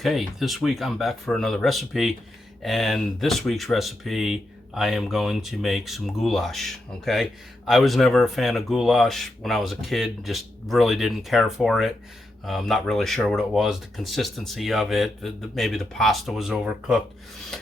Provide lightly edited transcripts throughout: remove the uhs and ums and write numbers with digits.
Okay, this week I'm back for another recipe, and this week's recipe I am going to make some goulash. Okay, I was never a fan of goulash when I was a kid, just really didn't care for it. I'm not really sure what it was, the consistency of it, maybe the pasta was overcooked.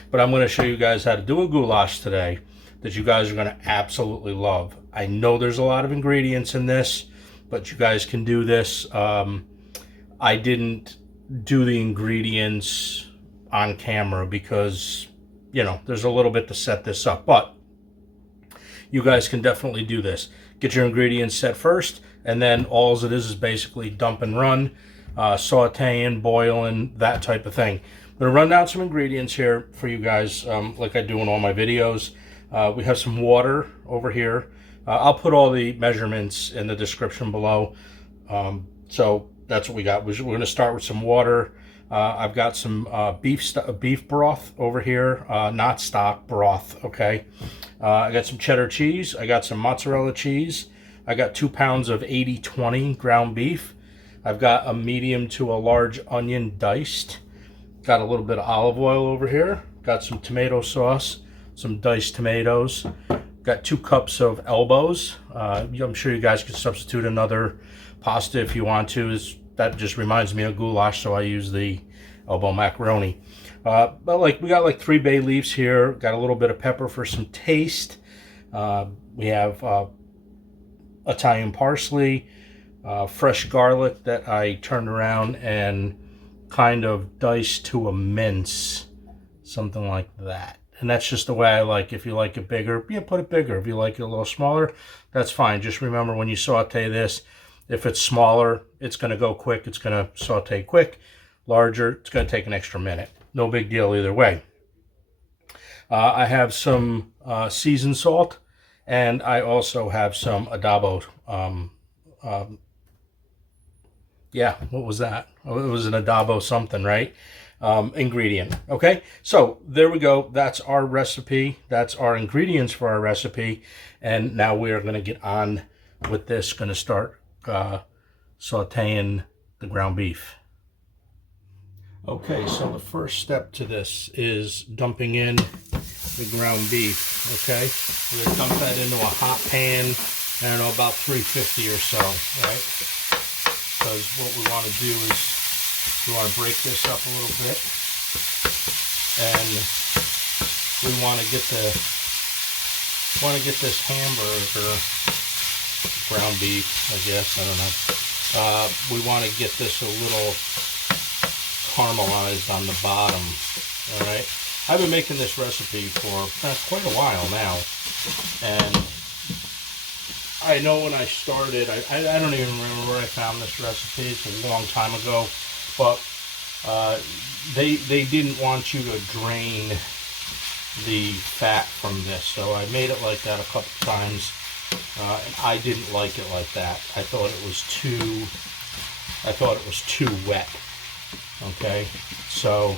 But I'm going to show you guys how to do a goulash today that you guys are going to absolutely love. I know there's a lot of ingredients in this, but you guys can do this. I didn't do the ingredients on camera because, you know, there's a little bit to set this up, but you guys can definitely do this. Get your ingredients set first, and then all it is basically dump and run, sauteing, boiling, that type of thing. I'm going to run down some ingredients here for you guys, like I do in all my videos. We have some water over here. I'll put all the measurements in the description below. So that's what we got. We're going to start with some water. I've got some beef broth over here, not stock, broth, okay? I got some cheddar cheese. I got some mozzarella cheese. I got 2 pounds of 80/20 ground beef. I've got a medium to a large onion diced. Got a little bit of olive oil over here. Got some tomato sauce, some diced tomatoes. Got 2 cups of elbows. I'm sure you guys could substitute another pasta if you want to. That just reminds me of goulash, so I use the elbow macaroni. But we got like 3 bay leaves here. Got a little bit of pepper for some taste. We have Italian parsley, fresh garlic that I turned around and kind of diced to a mince, something like that. And that's just the way I like. If you like it bigger, yeah, put it bigger. If you like it a little smaller, that's fine. Just remember when you saute this, if it's smaller, it's going to go quick. It's going to saute quick. Larger, it's going to take an extra minute. No big deal either way. I have some seasoned salt, and I also have some adobo. Yeah, what was that? Oh, it was an adobo something, right? Ingredient. Okay, so there we go. That's our recipe. That's our ingredients for our recipe. And now we are going to get on with this. Going to start sauteing the ground beef. Okay, so the first step to this is dumping in the ground beef. Okay, we're going to dump that into a hot pan, I don't know, about 350 or so, right? Because what we want to do is we want to break this up a little bit, and we want to get this hamburger, ground beef, I guess, I don't know. We want to get this a little caramelized on the bottom, all right? I've been making this recipe for quite a while now, and I know when I started, I don't even remember where I found this recipe. It's a long time ago, but they didn't want you to drain the fat from this, so I made it like that a couple times. And I didn't like it like that. I thought it was too wet. Okay, so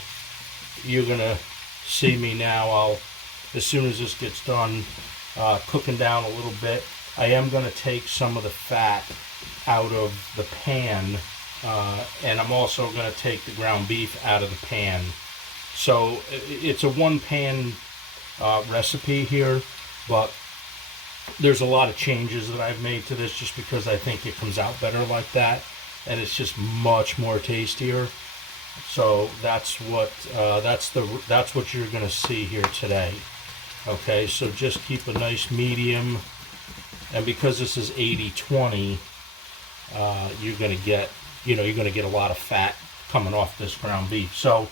you're gonna see me now. As soon as this gets done cooking down a little bit, I am gonna take some of the fat out of the pan, and I'm also gonna take the ground beef out of the pan. So it's a one-pan recipe here, but there's a lot of changes that I've made to this just because I think it comes out better like that, and it's just much more tastier. So that's what you're going to see here today. Okay, so just keep a nice medium, and because this is 80/20, you're going to get a lot of fat coming off this ground beef. So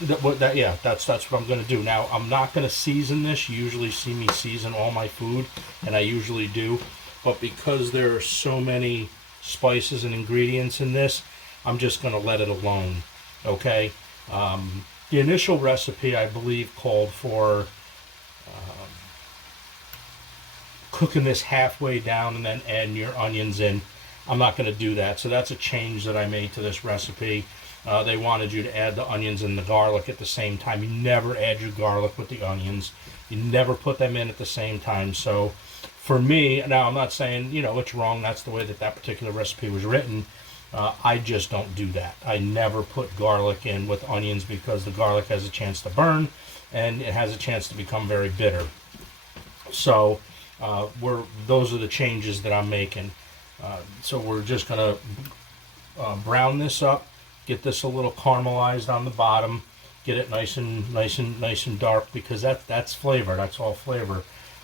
that's what I'm going to do. Now, I'm not going to season this. You usually see me season all my food, and I usually do. But because there are so many spices and ingredients in this, I'm just going to let it alone, okay? The initial recipe, I believe, called for cooking this halfway down and then adding your onions in. I'm not going to do that. So that's a change that I made to this recipe. They wanted you to add the onions and the garlic at the same time. You never add your garlic with the onions. You never put them in at the same time. So for me, now I'm not saying, you know, it's wrong. That's the way that particular recipe was written. I just don't do that. I never put garlic in with onions because the garlic has a chance to burn and it has a chance to become very bitter. So those are the changes that I'm making. So we're just gonna brown this up, get this a little caramelized on the bottom, get it nice and dark, because that's flavor. That's all flavor,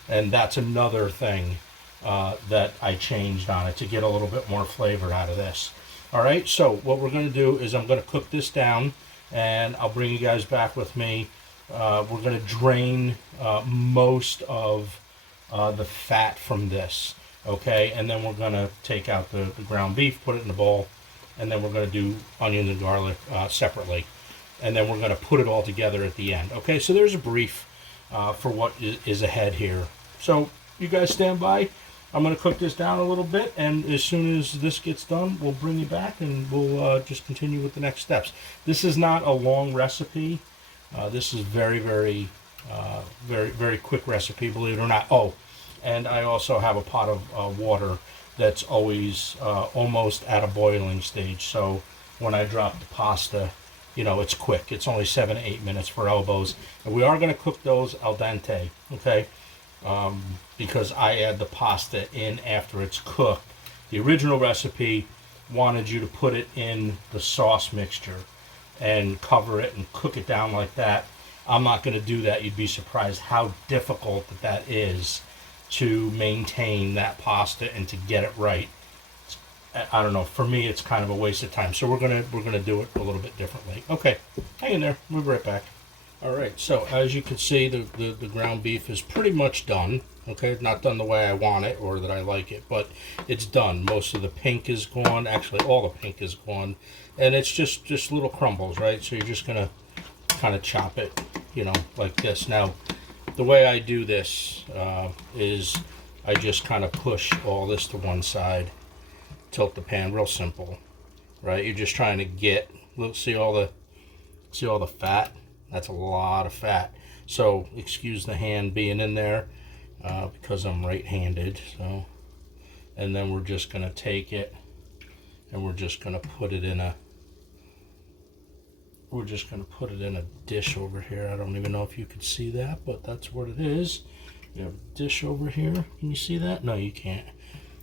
and that's another thing that I changed on it to get a little bit more flavor out of this. All right, so what we're going to do is I'm going to cook this down, and I'll bring you guys back with me. We're going to drain most of the fat from this, okay? And then we're going to take out the ground beef, put it in a bowl, and then we're going to do onions and garlic separately. And then we're going to put it all together at the end. Okay, so there's a brief for what is ahead here. So you guys stand by. I'm going to cook this down a little bit, and as soon as this gets done, we'll bring you back and we'll just continue with the next steps. This is not a long recipe. This is very quick recipe, believe it or not. Oh, and I also have a pot of water that's always almost at a boiling stage. So when I drop the pasta, you know, it's quick. It's only 7 to 8 minutes for elbows. And we are going to cook those al dente, okay? Because I add the pasta in after it's cooked. The original recipe wanted you to put it in the sauce mixture and cover it and cook it down like that. I'm not going to do that. You'd be surprised how difficult that is to maintain that pasta and to get it right. I don't know. For me, it's kind of a waste of time. So we're gonna do it a little bit differently. Okay, hang in there. We'll be right back. All right. So as you can see, the ground beef is pretty much done. Okay, it's not done the way I want it or that I like it, but it's done. Most of the pink is gone. Actually, all the pink is gone, and it's just little crumbles, right? So you're just gonna kind of chop it, you know, like this. Now, the way I do this is I just kind of push all this to one side, tilt the pan, real simple, right? You're just trying to get, look, see all the fat? That's a lot of fat. So excuse the hand being in there because I'm right-handed. So, and then we're just gonna take it and we're just gonna put it in a dish over here. I don't even know if you could see that, but that's what it is. You have a dish over here. Can you see that? No, you can't.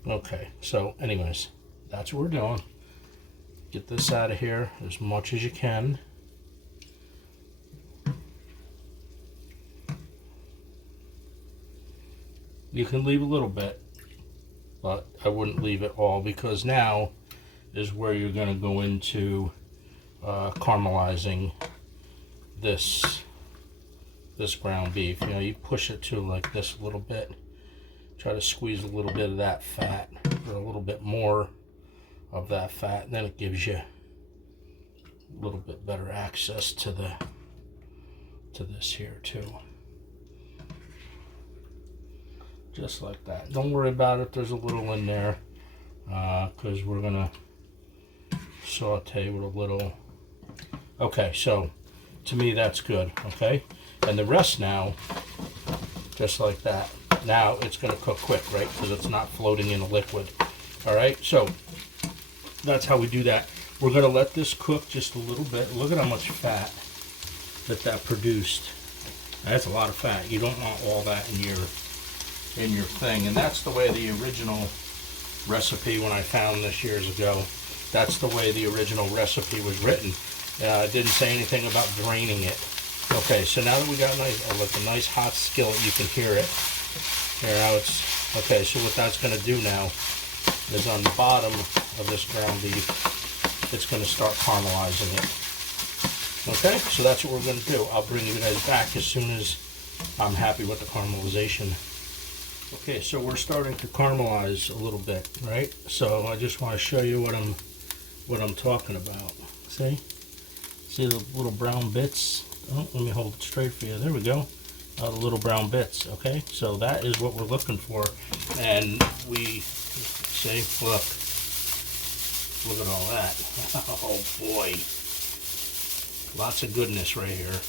Okay, so anyways, that's what we're doing. Get this out of here as much as you can. You can leave a little bit, but I wouldn't leave it all, because now is where you're going to go into caramelizing this ground beef. You know, you push it to like this a little bit. Try to squeeze a little bit of that fat, or a little bit more of that fat, and then it gives you a little bit better access to this here too. Just like that. Don't worry about it. There's a little in there because we're gonna saute with a little. Okay, so to me that's good. Okay, and the rest now, just like that. Now it's going to cook quick, right? Because it's not floating in a liquid. All right, so that's how we do that. We're going to let this cook just a little bit. Look at how much fat that produced. That's a lot of fat. You don't want all that in your thing. And that's the way the original recipe, when I found this years ago, that's the way the original recipe was written. It didn't say anything about draining it. Okay, so now that we got a nice hot skillet, you can hear it. Here, now it's okay. So what that's going to do now is on the bottom of this ground beef, it's going to start caramelizing it. Okay, so that's what we're going to do. I'll bring you guys back as soon as I'm happy with the caramelization. Okay, so we're starting to caramelize a little bit, right? So I just want to show you what I'm talking about. See the little brown bits? Oh, let me hold it straight for you. There we go. The little brown bits. Okay, so that is what we're looking for, and we see. Look at all that. Oh boy, lots of goodness right here.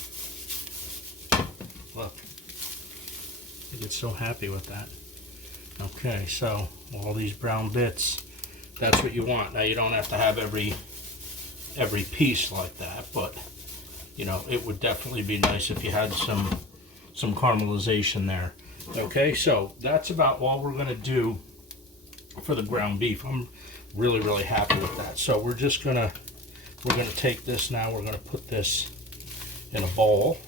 Look, I get so happy with that. Okay, so all these brown bits that's what you want. Now you don't have to have every piece like that, but you know, it would definitely be nice if you had some caramelization there. Okay, so that's about all we're gonna do for the ground beef. I'm really happy with that. So we're gonna take this now, we're gonna put this in a bowl.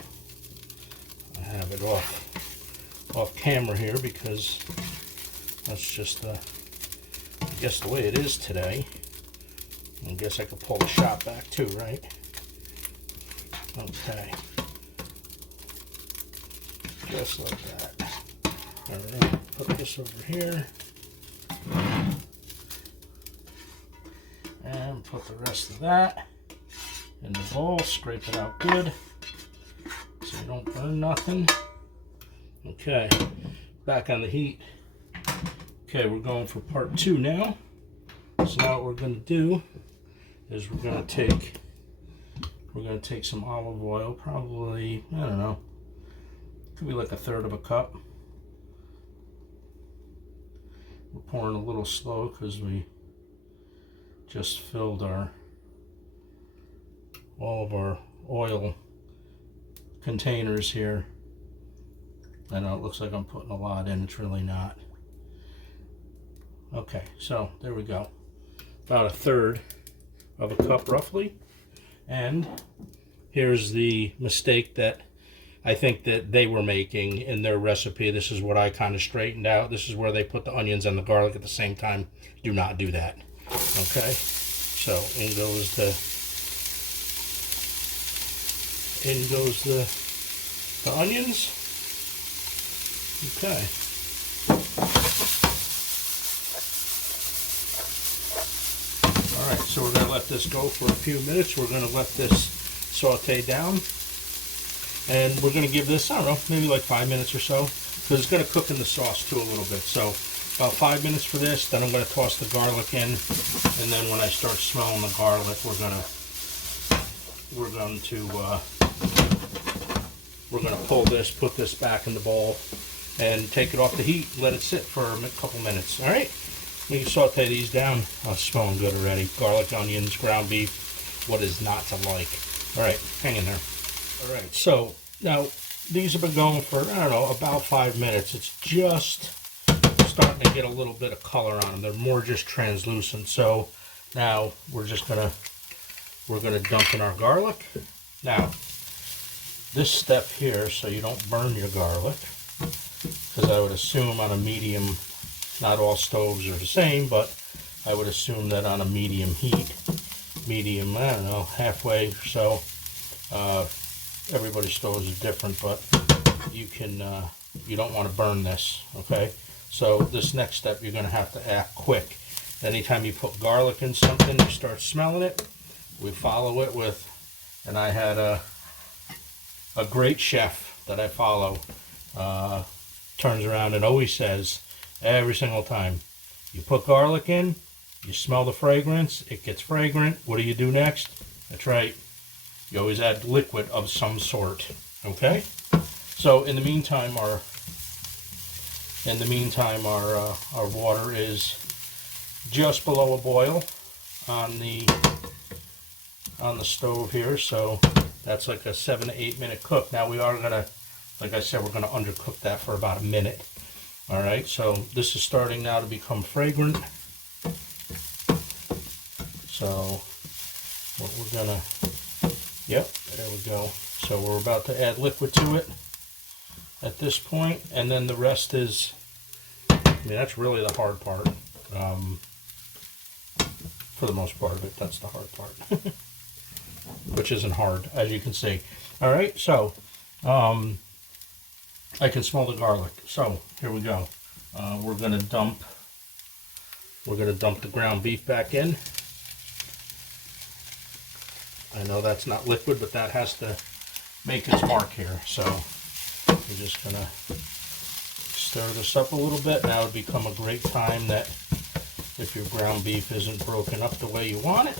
I have it off camera here because that's just I guess the way it is today. I guess I could pull the shot back too, right? Okay. Just like that. Alright, put this over here. And put the rest of that in the bowl. Scrape it out good so you don't burn nothing. Okay, back on the heat. Okay, we're going for part 2 now. So now what we're going to do is we're going to take some olive oil, probably, I don't know, could be like 1/3 of a cup. We're pouring a little slow because we just filled all of our oil containers here. I know it looks like I'm putting a lot in, it's really not. Okay, so there we go. About 1/3 of a cup roughly. And here's the mistake that I think that they were making in their recipe. This is what I kind of straightened out. This is where they put the onions and the garlic at the same time. Do not do that. Okay, so in goes the onions. Okay. Alright, so we're going to let this go for a few minutes. We're going to let this saute down. And we're going to give this, I don't know, maybe like 5 minutes or so. Because it's going to cook in the sauce too a little bit. So about 5 minutes for this. Then I'm going to toss the garlic in. And then when I start smelling the garlic, we're going to pull this, put this back in the bowl, and take it off the heat. Let it sit for a couple minutes. All right. We can saute these down. Oh, it's smelling good already. Garlic, onions, ground beef. What is not to like? All right, hang in there. All right, so now these have been going for, I don't know, about 5 minutes. It's just starting to get a little bit of color on them. They're more just translucent. So now we're gonna dump in our garlic. Now, this step here, so you don't burn your garlic, because I would assume on a medium, not all stoves are the same, but I would assume that on a medium heat, I don't know, halfway or so. Everybody's stoves are different, but you don't want to burn this, okay? So this next step, you're going to have to act quick. Anytime you put garlic in something, you start smelling it. We follow it with, and I had a great chef that I follow, turns around and always says, every single time, you put garlic in, you smell the fragrance, it gets fragrant. What do you do next? That's right. You always add liquid of some sort. Okay? So in the meantime, our water is just below a boil on the stove here. So that's like a 7 to 8 minute cook. Now we are gonna, like I said, we're gonna undercook that for about a minute. All right, so this is starting now to become fragrant. So what we're gonna, yep, there we go. So we're about to add liquid to it at this point, and then the rest is, I mean, that's really the hard part. For the most part of it, that's the hard part, which isn't hard, as you can see. All right, so I can smell the garlic. So here we go. We're gonna dump the ground beef back in. I know that's not liquid, but that has to make its mark here. So we're just gonna stir this up a little bit. Now would become a great time that if your ground beef isn't broken up the way you want it,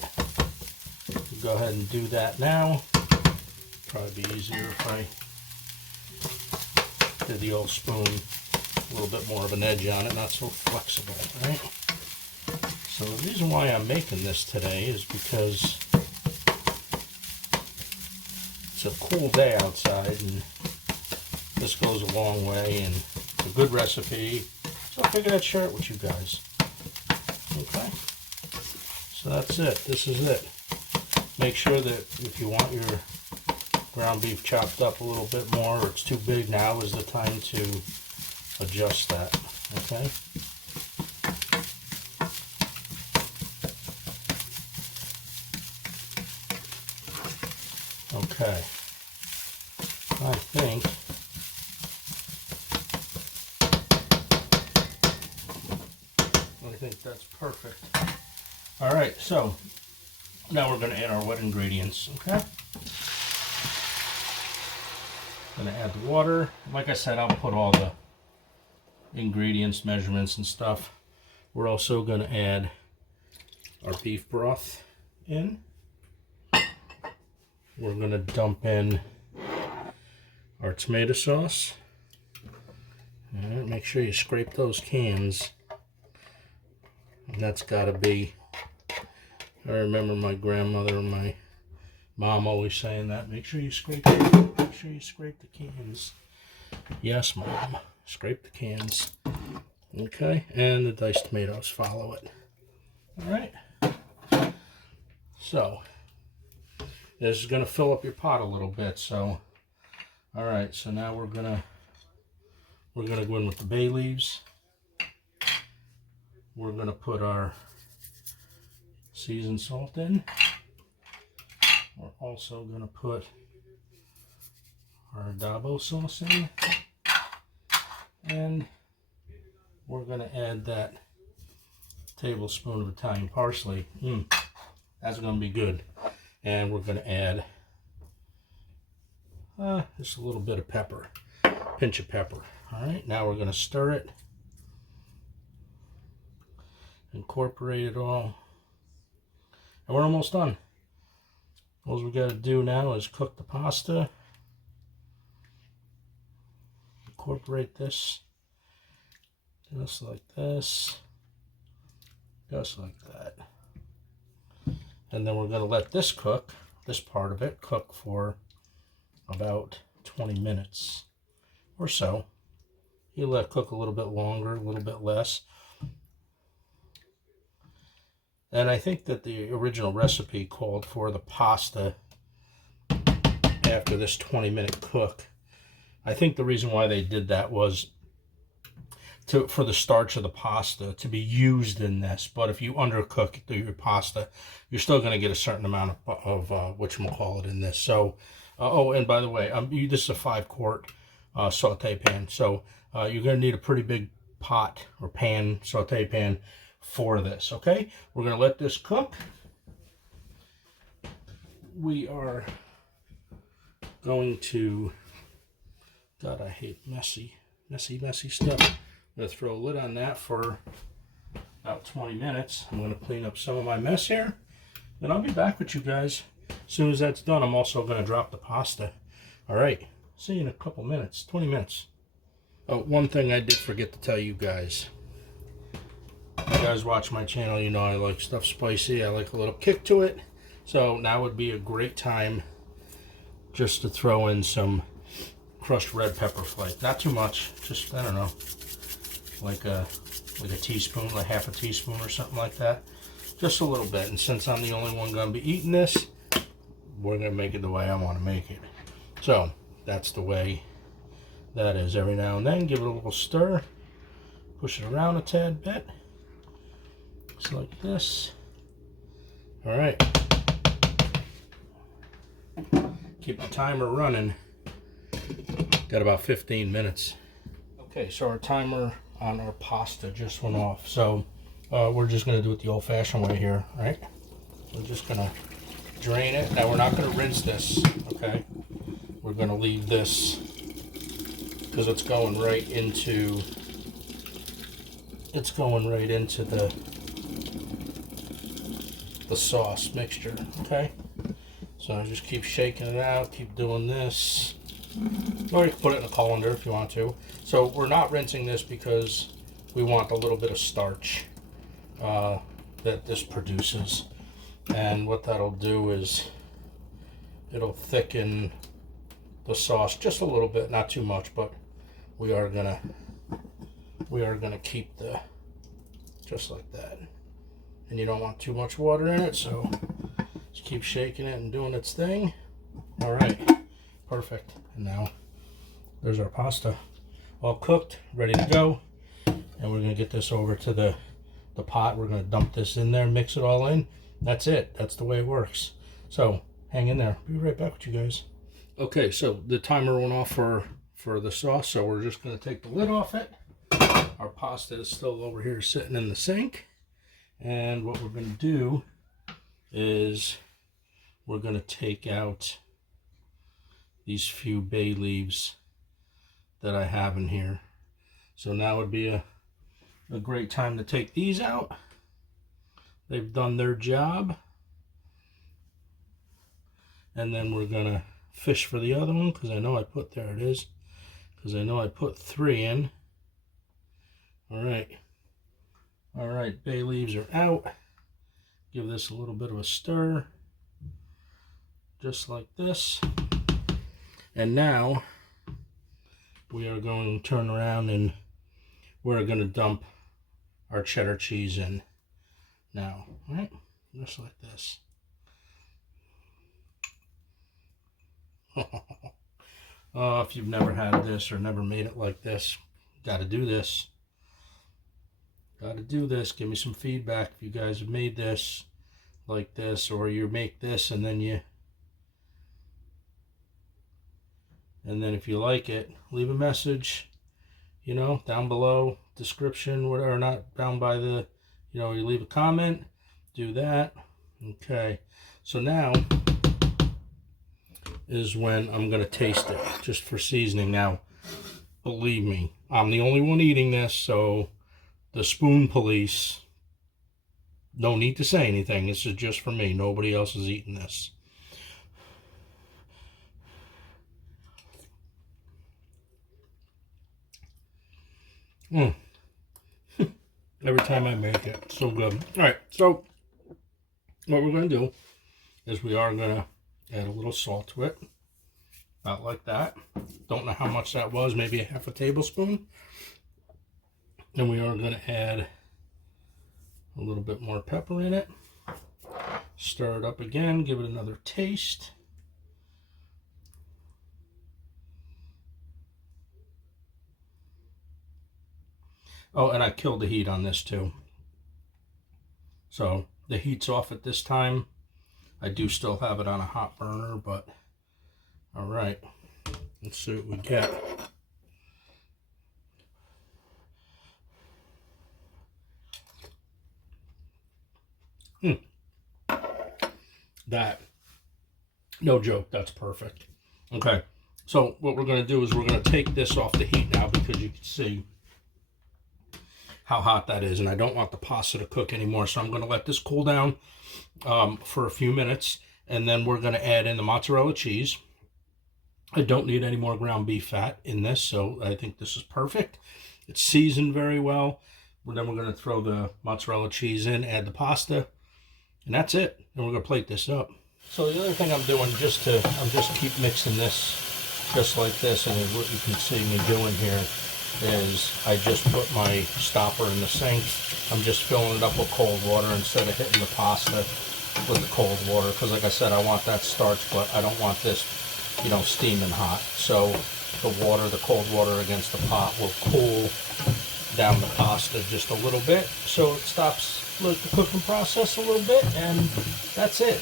you go ahead and do that now. Probably be easier if I did the old spoon, a little bit more of an edge on it, not so flexible, right? So the reason why I'm making this today is because it's a cool day outside, and this goes a long way, and it's a good recipe. So I figured I'd share it with you guys. Okay. So that's it. This is it. Make sure that if you want your ground beef chopped up a little bit more, or it's too big, now is the time to adjust that. Okay. Okay. I think that's perfect. All right, so now we're going to add our wet ingredients. Okay. Going to add the water. Like I said, I'll put all the ingredients, measurements, and stuff. We're also going to add our beef broth in. We're going to dump in our tomato sauce. All right, make sure you scrape those cans. And that's got to be, I remember my grandmother and my mom always saying that. Make sure you scrape the cans. Yes, Mom. Scrape the cans. Okay, and the diced tomatoes follow it. All right. So this is going to fill up your pot a little bit. So, all right. So now we're gonna go in with the bay leaves. We're gonna put our seasoned salt in. We're also gonna put our adobo sauce in, and we're gonna add that tablespoon of Italian parsley. That's gonna be good. And we're gonna add just a little bit of pepper, pinch of pepper. All right, now we're gonna stir it, incorporate it all, and we're almost done. All we got to do now is cook the pasta, incorporate this just like this, just like that, and then we're going to let this cook, this part of it cook for about 20 minutes or so. You let it cook a little bit longer, a little bit less. And I think that the original recipe called for the pasta after this 20-minute cook. I think the reason why they did that was for the starch of the pasta to be used in this. But if you undercook your pasta, you're still going to get a certain amount of whatchamacallit in this. So, oh, and by the way, this is a 5-quart saute pan. So you're going to need a pretty big pot or pan, saute pan, for this. Okay, we're going to let this cook. We are going to, God, I hate messy stuff. I'm going to throw a lid on that for about 20 minutes. I'm going to clean up some of my mess here, and I'll be back with you guys as soon as that's done. I'm also going to drop the pasta. All right, see you in a couple minutes, 20 minutes. Oh, one thing I did forget to tell you guys. If you guys watch my channel, you know I like stuff spicy. I like a little kick to it. So now would be a great time just to throw in some crushed red pepper flake. Not too much, just, I don't know, like a teaspoon, like half a teaspoon or something like that. Just a little bit. And since I'm the only one going to be eating this, we're going to make it the way I want to make it. So that's the way that is. Every now and then, give it a little stir. Push it around a tad bit. Just like this. All right. Keep the timer running. Got about 15 minutes. Okay, so our timer on our pasta just went off. So we're just going to do it the old-fashioned way here, right? We're just going to drain it. Now we're not going to rinse this, okay? We're going to leave this because it's going right into the sauce mixture, okay? So I just keep shaking it out, keep doing this. Or you can put it in a colander if you want to. So we're not rinsing this because we want a little bit of starch that this produces. And what that'll do is it'll thicken the sauce just a little bit, not too much, but we are gonna keep the just like that. And you don't want too much water in it, so just keep shaking it and doing its thing. All right, perfect. And now there's our pasta, all cooked, ready to go. And we're gonna get this over to the pot. We're gonna dump this in there, mix it all in. That's it. That's the way it works. So hang in there. Be right back with you guys. Okay, so the timer went off for the sauce, so we're just gonna take the lid off it. Our pasta is still over here sitting in the sink. And what we're gonna do is we're gonna take out these few bay leaves that I have in here. So now would be a great time to take these out. They've done their job. And then we're gonna fish for the other one, because I know I put, there it is, because I know I put 3 in. All right, bay leaves are out. Give this a little bit of a stir, just like this. And now we are going to turn around and we're going to dump our cheddar cheese in now, right? Just like this. Oh, if you've never had this or never made it like this, got to do this. Got to do this. Give me some feedback if you guys have made this like this, or you make this and then if you like it, leave a message, you know, down below, description, whatever, not down by the, you know, you leave a comment, do that. Okay, so now is when I'm gonna taste it, just for seasoning. Now, believe me, I'm the only one eating this, so the spoon police, no need to say anything. This is just for me. Nobody else is eating this. Every time I make it, so good. All right, so what we're going to do is we are going to add a little salt to it, about like that. Don't know how much that was, maybe a half a tablespoon. Then we are going to add a little bit more pepper in it. Stir it up again, give it another taste. Oh, and I killed the heat on this too. So the heat's off at this time. I do still have it on a hot burner, but all right, let's see what we get. That, no joke, that's perfect. Okay, so what we're going to do is we're going to take this off the heat now, because you can see how hot that is, and I don't want the pasta to cook anymore, so I'm going to let this cool down for a few minutes, and then we're going to add in the mozzarella cheese. I don't need any more ground beef fat in this, so I think this is perfect. It's seasoned very well. Then we're going to throw the mozzarella cheese in, add the pasta, and that's it. And we're going to plate this up. So the other thing I'm doing, I'm just keep mixing this just like this, and what you can see me doing here is I just put my stopper in the sink. I'm just filling it up with cold water instead of hitting the pasta with the cold water, because like I said, I want that starch, but I don't want this, you know, steaming hot. So the cold water against the pot will cool down the pasta just a little bit, so it stops the cooking process a little bit, and that's it.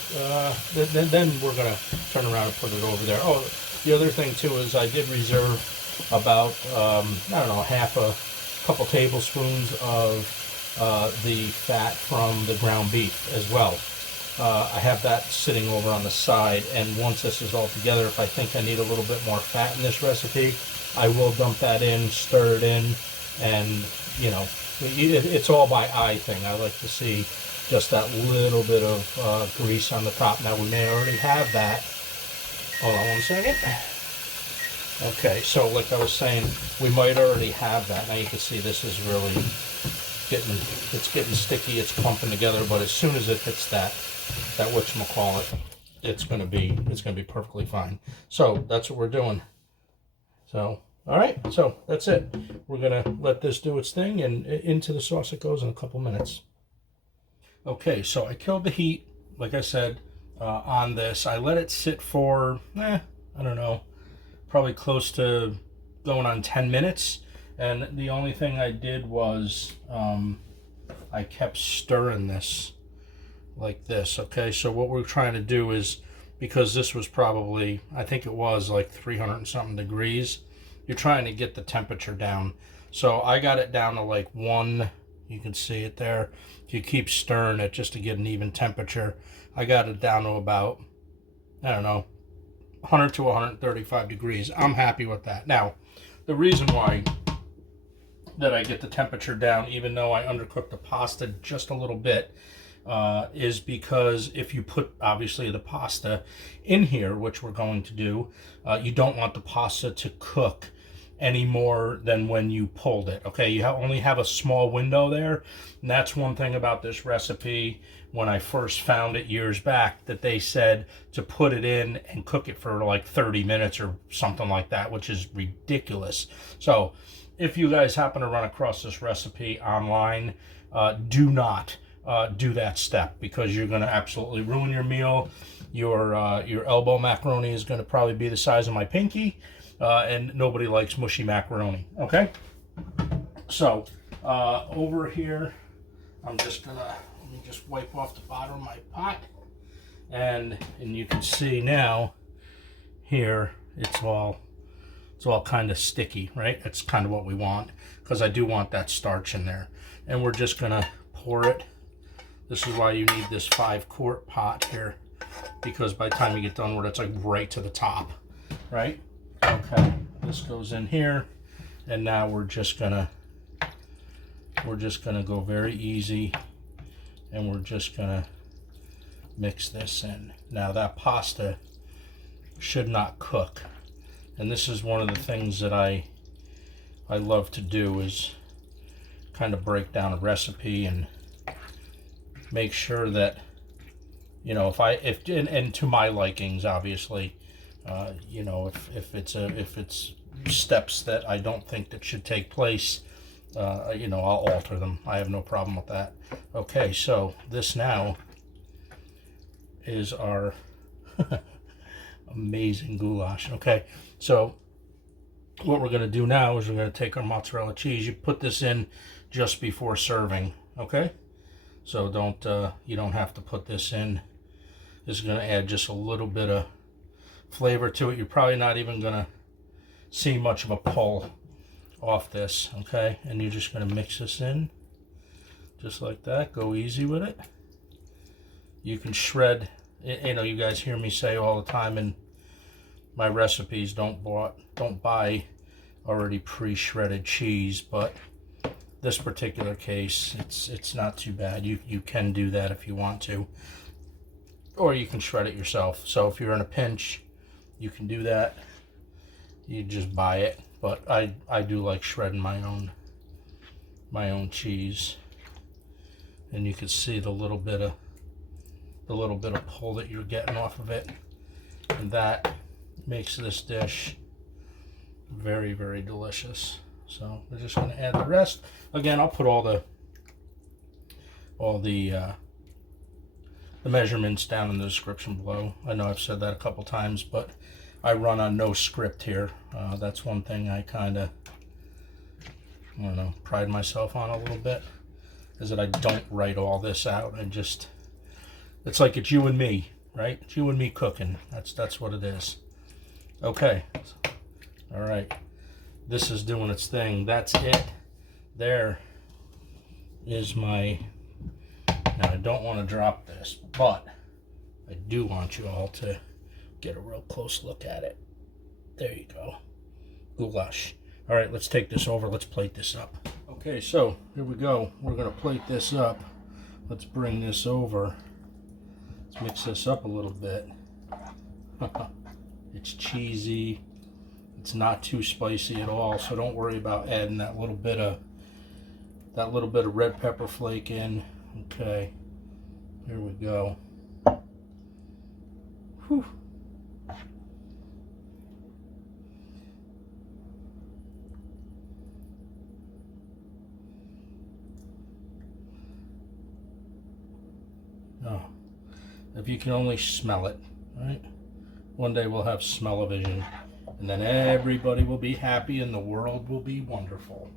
Then we're gonna turn around and put it over there. Oh, the other thing too is I did reserve about I don't know, couple tablespoons of the fat from the ground beef as well. I have that sitting over on the side, and once this is all together, if I think I need a little bit more fat in this recipe, I will dump that in, stir it in, and you know, it's all by eye thing. I like to see just that little bit of grease on the top. Now we may already have that. Hold on 1 second. Okay, so like I was saying, we might already have that. Now you can see this is really getting sticky, it's clumping together, but as soon as it hits that whatchamacallit, it's gonna be perfectly fine. So that's what we're doing. So all right, so that's it. We're gonna let this do its thing, and into the sauce it goes in a couple minutes. Okay, so I killed the heat, like I said, on this. I let it sit for, I don't know, probably close to going on 10 minutes. And the only thing I did was I kept stirring this like this. Okay, so what we're trying to do is, because this was probably, I think it was like 300 and something degrees, you're trying to get the temperature down. So I got it down to like 1, you can see it there. You keep stirring it just to get an even temperature. I got it down to about, I don't know, 100 to 135 degrees. I'm happy with that. Now, the reason why that I get the temperature down, even though I undercooked the pasta just a little bit, is because if you put, obviously, the pasta in here, which we're going to do, you don't want the pasta to cook any more than when you pulled it. Okay, you only have a small window there, and that's one thing about this recipe. When I first found it years back, that they said to put it in and cook it for like 30 minutes or something like that, which is ridiculous. So if you guys happen to run across this recipe online, do not do that step, because you're going to absolutely ruin your meal. Your elbow macaroni is going to probably be the size of my pinky, and nobody likes mushy macaroni. Okay, so over here, I'm just gonna, let me just wipe off the bottom of my pot, and you can see now here it's all kind of sticky, right? That's kind of what we want, because I do want that starch in there. And we're just gonna pour it. This is why you need this 5-quart pot here, because by the time you get done with it, it's like right to the top, right? Okay, this goes in here, and now we're just gonna go very easy, and we're just gonna mix this in. Now that pasta should not cook, and this is one of the things that I love to do, is kind of break down a recipe and make sure that, you know, if and to my likings, obviously, you know, if it's steps that I don't think that should take place, you know, I'll alter them. I have no problem with that. Okay, so this now is our amazing goulash. Okay, so what we're going to do now is we're going to take our mozzarella cheese. You put this in just before serving. Okay, so you don't have to put this in. This is going to add just a little bit of flavor to it. You're probably not even going to see much of a pull off this. Okay, and you're just going to mix this in just like that. Go easy with it. You can shred. You know, you guys hear me say all the time in my recipes, don't buy already pre-shredded cheese, but this particular case, it's not too bad. You can do that if you want to, or you can shred it yourself. So if you're in a pinch, you can do that. You just buy it, but I do like shredding my own cheese, and you can see the little bit of pull that you're getting off of it, and that makes this dish very, very delicious. So we're just going to add the rest. Again, I'll put all the measurements down in the description below. I know I've said that a couple times, but I run on no script here. That's one thing I kind of, I don't know, pride myself on a little bit, is that I don't write all this out. And just, it's like it's you and me, right? It's you and me cooking. That's what it is. Okay. All right. This is doing its thing. That's it. There is my, now I don't want to drop this, but I do want you all to get a real close look at it. There you go. Goulash. All right, let's take this over. Let's plate this up. Okay, so here we go. We're going to plate this up. Let's bring this over. Let's mix this up a little bit. It's cheesy. It's not too spicy at all, so don't worry about adding that little bit of that little bit of red pepper flake in. Okay, here we go. Whew. Oh, if you can only smell it, right? One day we'll have smell-o-vision, and then everybody will be happy and the world will be wonderful.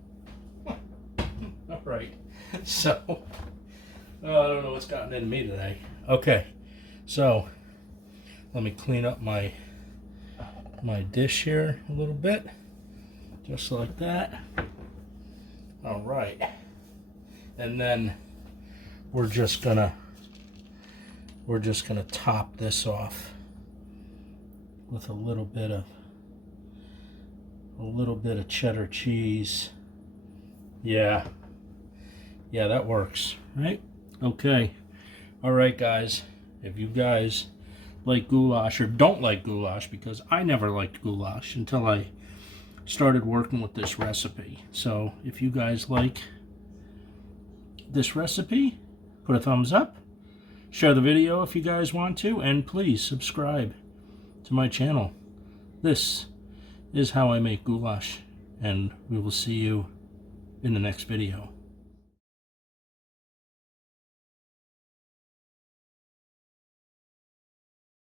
All right, so I don't know what's gotten into me today. Okay, so let me clean up my dish here a little bit, just like that. All right, and then we're just gonna top this off with a little bit of cheddar cheese. Yeah, that works, right? Okay. All right, guys. If you guys like goulash or don't like goulash, because I never liked goulash until I started working with this recipe. So if you guys like this recipe, put a thumbs up, share the video if you guys want to, and please subscribe to my channel. This is how I make goulash, and we will see you in the next video.